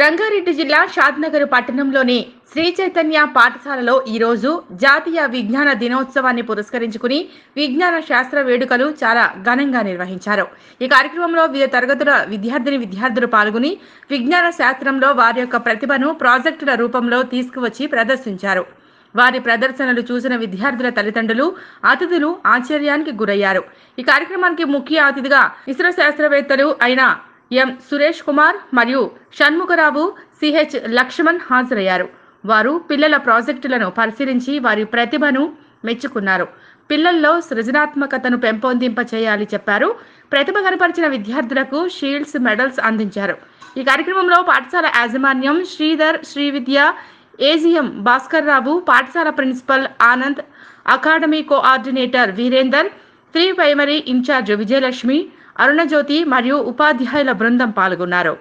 రంగారెడ్డి జిల్లా షాద్నగర్ పట్టణంలోని శ్రీ చైతన్య పాఠశాలలో ఈరోజు జాతీయ విజ్ఞాన దినోత్సవాన్ని పురస్కరించుకుని విజ్ఞాన శాస్త్ర వేడుకలు చాలా ఘనంగా నిర్వహించారు. ఈ కార్యక్రమంలో వివిధ తరగతుల విద్యార్థులు పాల్గొని విజ్ఞాన శాస్త్రంలో వారి యొక్క ప్రతిభను ప్రాజెక్టుల రూపంలో తీసుకువచ్చి ప్రదర్శించారు. వారి ప్రదర్శనలు చూసిన విద్యార్థుల తల్లిదండ్రులు, అతిథులు ఆశ్చర్యానికి గురయ్యారు. ఈ కార్యక్రమానికి ముఖ్య అతిథిగా ఇస్రో శాస్త్రవేత్తలు అయిన ఎం సురేష్ కుమార్ మరియు షణ్ముఖరావు, సిహెచ్ లక్ష్మణ్ హాజరయ్యారు. వారు పిల్లల ప్రాజెక్టులను పరిశీలించి వారి ప్రతిభను మెచ్చుకున్నారు. పిల్లల్లో సృజనాత్మకతను పెంపొందింప చేయాలి చెప్పారు. ప్రతిభ కనపరిచిన విద్యార్థులకు షీల్డ్స్, మెడల్స్ అందించారు. ఈ కార్యక్రమంలో పాఠశాల యాజమాన్యం శ్రీధర్, శ్రీవిద్య, ఏజీఎం భాస్కర్ రావు, పాఠశాల principal Anand, academy coordinator Veerender, pre primary in charge Vijayalakshmi, Arunajyothi మరియు ఉపాధ్యాయుల బృందం పాల్గొన్నారు.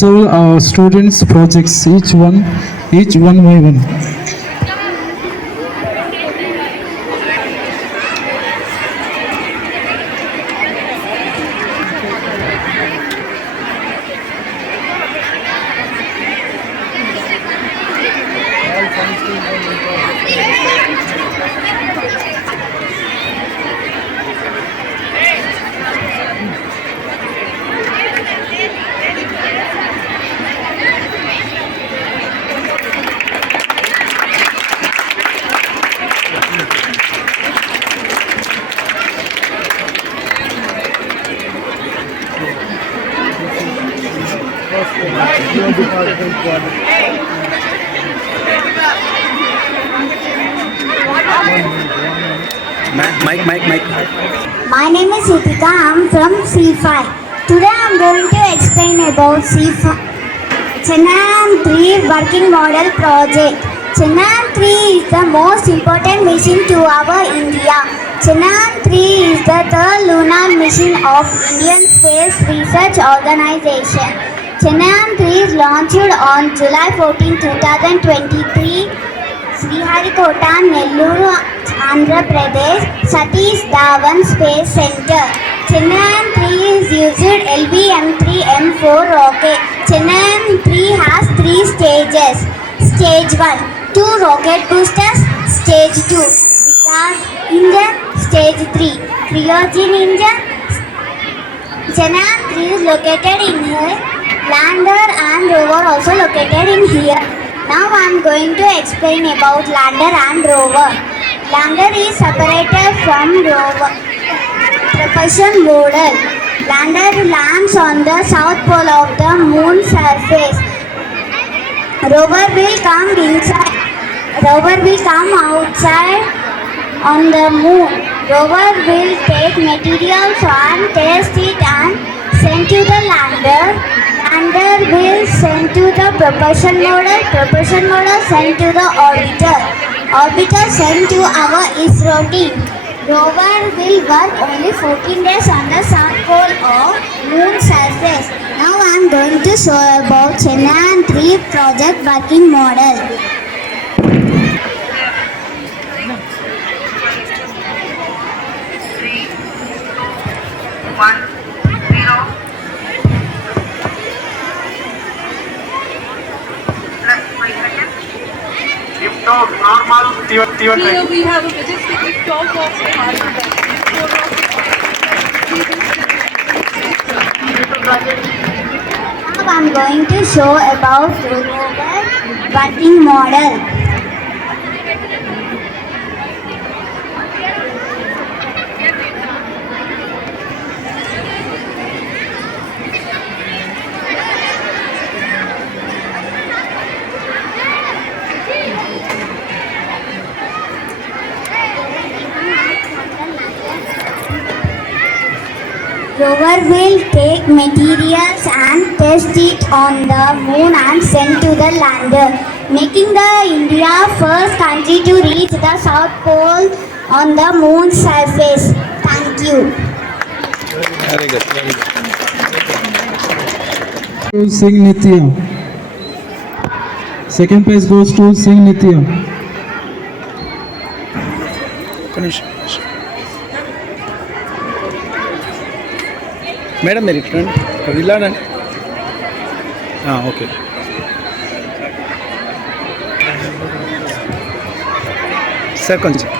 So students projects each one by one. Mike. My name is Ritika. I'm from C5. Today I'm going to explain about C5 Chandrayaan-3 working model project. Chandrayaan-3 is the most important mission to our India. Chandrayaan-3 is the third lunar mission of Indian Space Research Organization. Chandrayaan-3 is launched on July 14, 2023. Sriharikota, Nelluru, Andhra Pradesh, Satish Dhawan Space Center. Chandrayaan-3 is used LVM-3M4 rocket. Chandrayaan-3 has 3 stages. Stage 1, 2 rocket boosters. Stage 2, Vikas engine. Stage 3, Cryogen engine. Chanaan 3 is located in here. Lander and rover also located in here. Now I am going to explain about lander and rover. Lander is separated from rover propulsion model. Lander lands on the south pole of the moon surface. Rover will come inside. Rover will come outside on the moon. Rover will take materials and test it and send to the lander. Lander will send to the propulsion model. Propulsion model send to the orbiter. Orbiter send to our ISRO team. Rover will work only 14 days on the south pole of moon surface. Now I am going to show about Chanaan 3 project working model. Normal, Here we have a majestic liftoff of Now I am going to show about rover working model. Rover will take materials and test it on the moon and send to the lander, making the India first country to reach the South Pole on the moon's surface. Thank you. Very good, very good. To Singh Nitya. Second prize goes to Singh Nitya. Finish. Madam మీరు ఇట్లా వెళ్ళానండి okay sir కొంచెం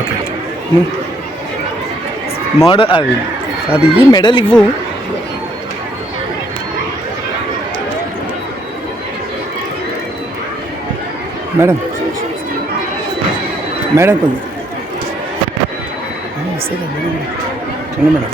okay model అది medal ఇవ్వు madam madam కొంచెం చూడండి madam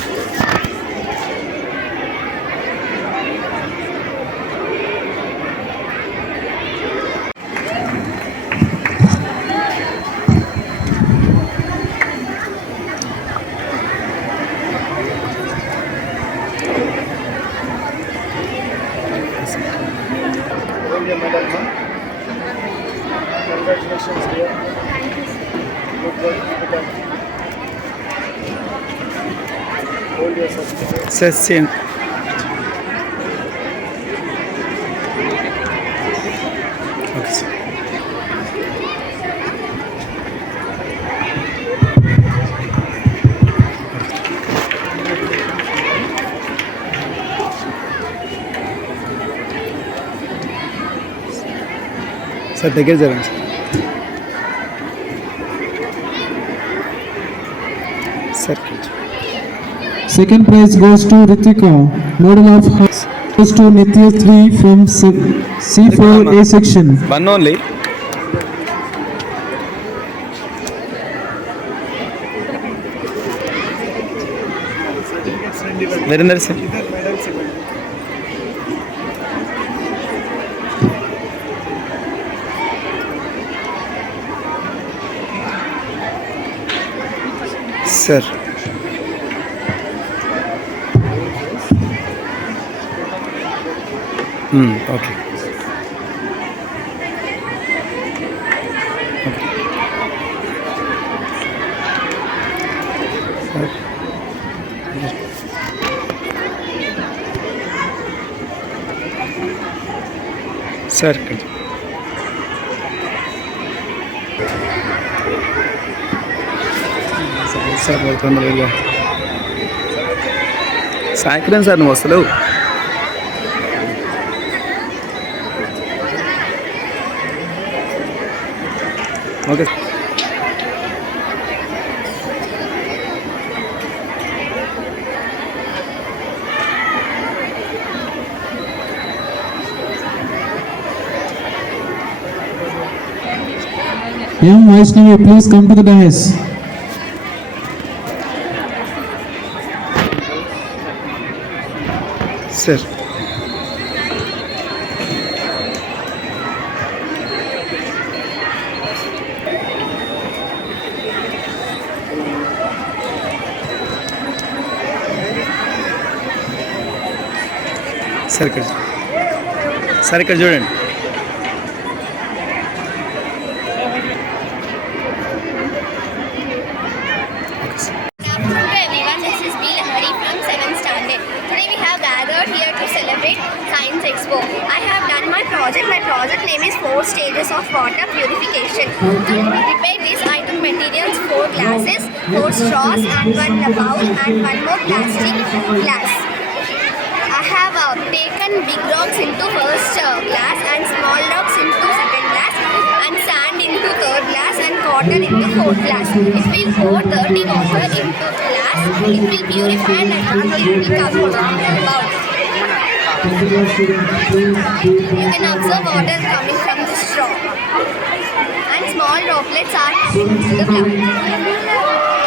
congratulations dear. Good work. Hold your certificate. సస్యం okay sir sir దగ్గర జరగండి sir Second prize goes to Ritika. Model of house goes to Nitya 3 from C4A section. One only Virender sir sir okay sir కొంచెం sir తొందరగా సాయంత్రం sir నువ్వు వస్తలేవు okay M. Vaishnavi, please come to the dais. Sir sir ఇక్కడ sir ఇక్కడ చూడండి Good afternoon to everyone. This is B. Lahari from 7th standard. Today we have gathered here to celebrate Science Expo. I have done my project. My project name is 4 stages of water purification. To prepare this, I took materials 4 glasses, 4 straws, and 1 bowl, and 1 more plastic glass. I have taken big rocks into first glass and small rocks into second glass and sand into third glass and cotton into fourth glass. It will pour dirty water into glass. It will purify and after it will come out. You can observe water coming from the straw and small droplets are into the ground.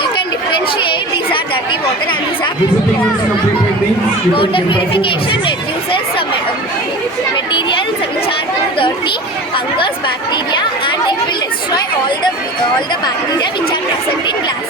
You can differentiate these are dirty water and these are pure water. Water purification reduces some materials which are too dirty, fungus, bacteria, and it will destroy all the bacteria which are present in glass.